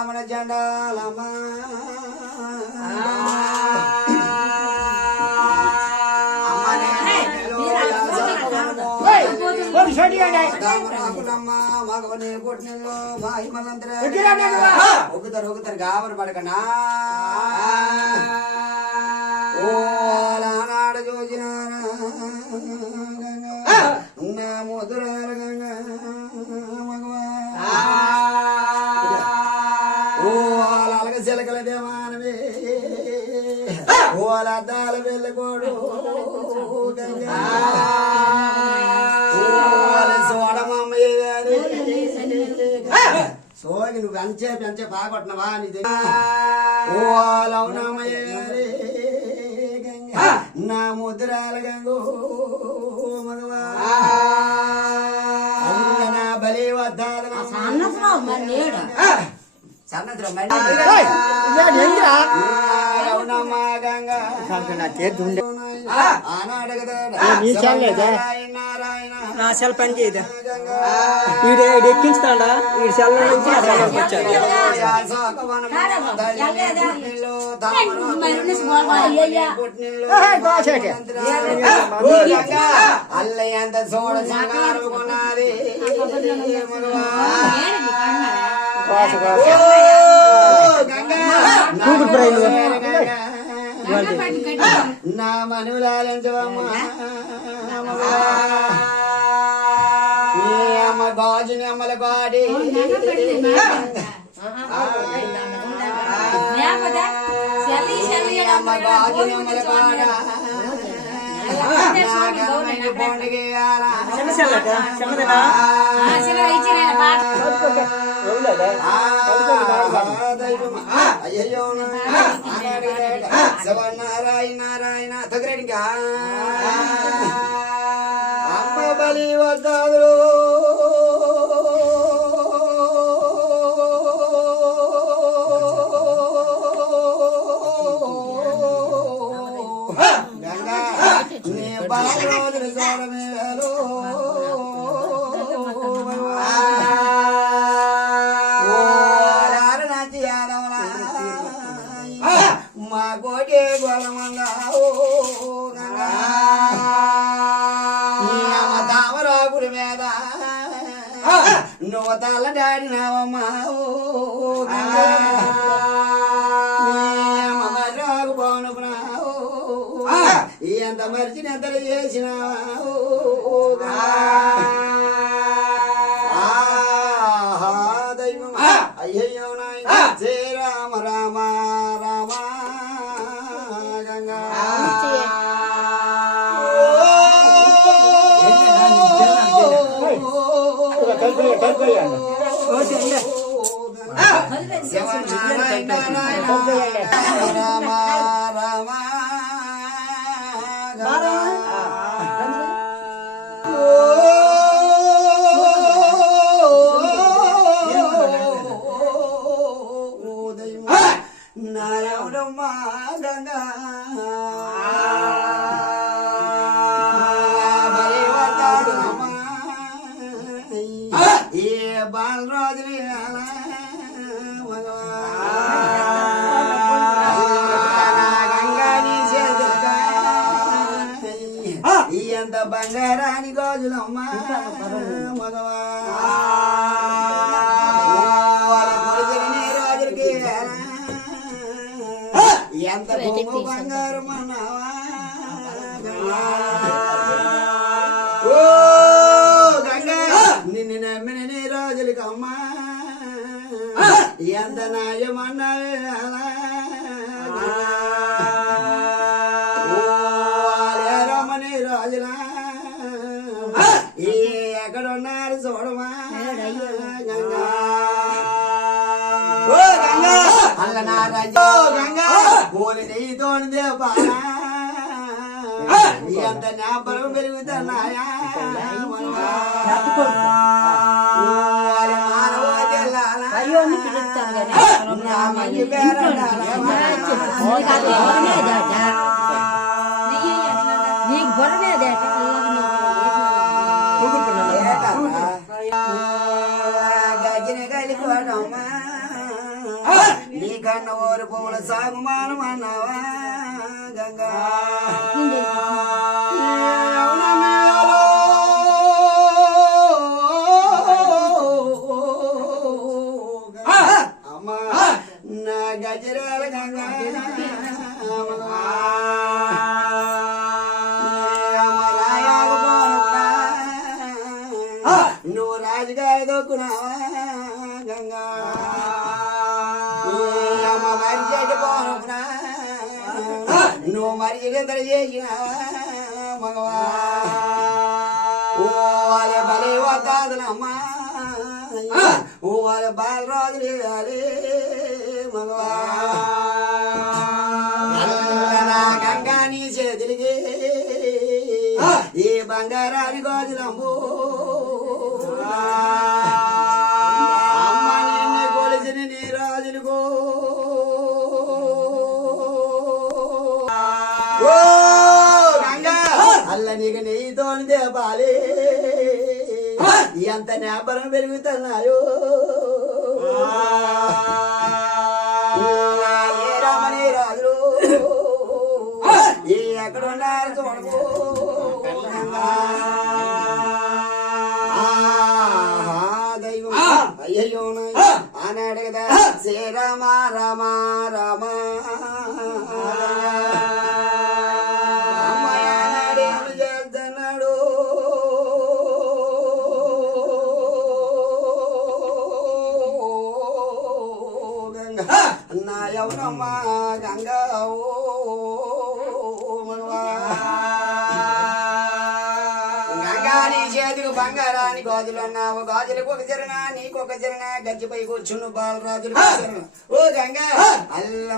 మన జెండాలమ్మా మగవని పుట్టినలో ఒక్కుతారు గాబరు పడకనా ఓనాడు చూసిన నా ముదురాల గంగా మగవా ఓలగ చిలకల దేవానవే ఓలద్దాల వెళ్ళకోడు సోడమమ్మయ్య గారు సోగి నువ్వు పెంచే బాగొట్టినవా నీ ఓలవునమ్మయ్య గారే నా ముద్రాల గంగో మగవా నా బలి వద్దాల నా సెల్ పని చేయదా వీడు ఎక్కించుతాడా వీడి సెల్ నుంచి వచ్చాడు అల్లయ్యంత సోడ సింగారు కొనాలి నా మనులాలించవమ్మా అమ్మ గాజుని అమ్మల గాడి అమ్మ గాజుని అమ్మల గాడ అయ్యో నారాయణ తగ్గరేడిగా అమ్మ బలి వద్దాదు గంగా నీ బారోజులు చూడమే వేలు మా కోటే గోళమంగా తామరాకుడి మీద నువ్వు తల్లడాడినావమ్మా మరాకు బానుకున్నావు ఎంత మరిచిన ఎంతలు చేసినావు దైవం అయ్యో నాయన శ్రీరామ రామ రామ గంగా రామ రామ నారాయణమ్మ గంగా ఏ బాలరాజుని ఎంత బంగారాని గాజులమ్మ మగవా రాజులకి ఎంత బంగారం అన్నావా గంగా నిన్ను నమ్మిన నీ రాజులకి అమ్మా ఎంత నాయమన్నావే రమణి రాజులా ఎక్కడున్నారు చూడమా గంగా ఓ గంగా అల్ల నా రాజ్యం ఓ గంగా ఓలి నెయ్యితోని దేపాలా ఎంత జ్ఞాపకం పెరుగుతున్నాయా గజ్జిన కలిపోవడమ్మా నీ కన్న ఓరు పువ్వుల సాగుమానం అన్నావా గంగా అమ్మా నా గజరాల గంగా నువ్వు రాజుగారి దొక్కున్నావా గంగా అమ్మ మరి చెట్టు పోనుకున్నా నువ్వు మరి ఇద్దర చేసినావా మగవా ఓ వాళ్ళ బలే వద్దాదులమ్మా ఓ వాళ్ళ బాలరాజులే అరే మగవా నా గంగా నీ చేతులకి ఈ బంగారాని గాజులమ్మో అమ్మ నిన్ను కొలిసిన నీ రాజులుగో ఓ గంగా అల్ల నీకు నెయ్యితోని దేపాలి ఎంత జ్ఞాపకం పెరుగుతున్నాయో ఏ రమణి రాజులు ఎక్కడున్నారు చూడకు దైవం అయ్యో అన్నాడు కదా శ్రీరామ రామ రామ అమ్మయాడు చేస్తున్నాడు గంగా నా ఎవరమ్మ గంగా గంగాని చేతికి బంగారాని గాజులు అన్నావు గాజులకు ఒక జరణ నీకు ఒక జరణ గజ్జిపై కూర్చున్న బాలరాజులు ఓ గంగా అల్ల